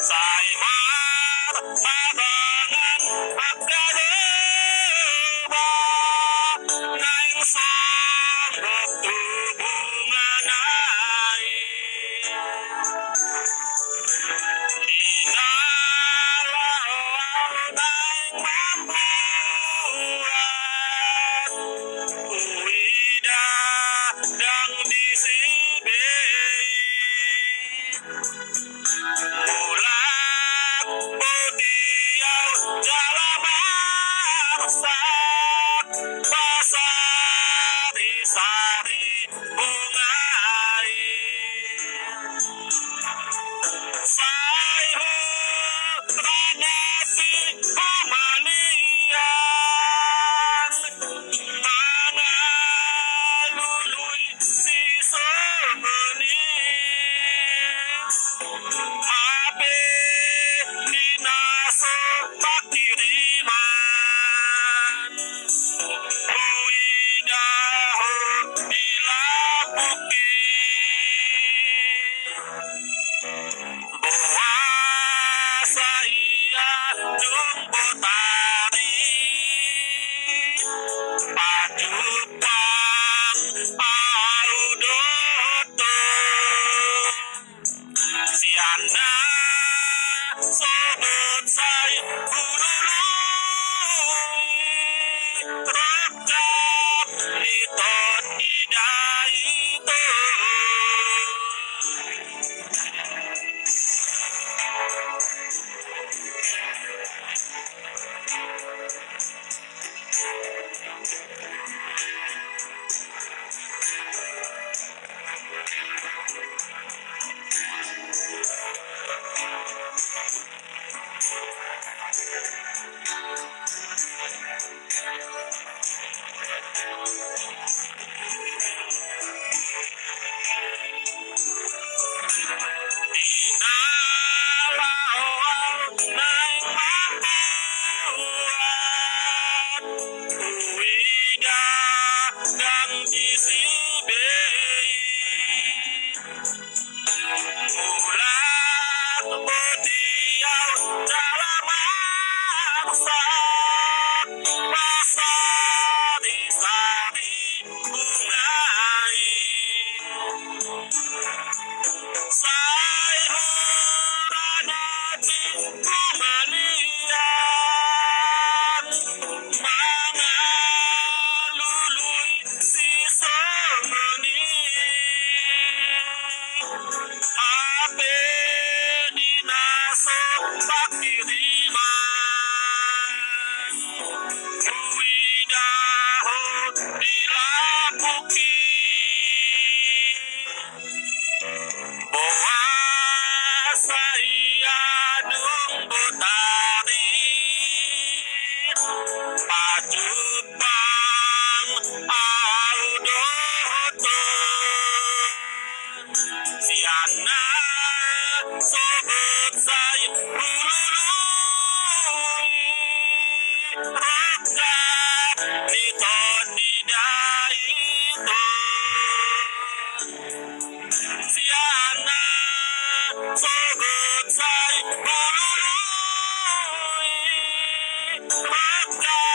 Say mabangan pagkalooba ngayong sabot tubungan ay inalaw ng mambuhat uwida ng disibay Mulat putiaw dalamaksak pasari-sari bungay Sayhu ranati humalian Mga luluy si Somoni Habe ninaso pakiriman Huwidaho nilabuki Buwasa iya dumbutari Pajupang audoto Siana sobot say hululuy Rokap litot idaito Inalaw ng mambuhat uwida ng disibay Mulat putiaw dalamaksak pasari-sari bungay Sayhu ranati humalian Mga luluy si Somoni Habe ninaso pakiriman Huwidaho nilabuki Buwasa iya dumbutari Pajupang audoto Siana sobot say hululuy Rokap litot idaito Siana sobot say hululuy Rokap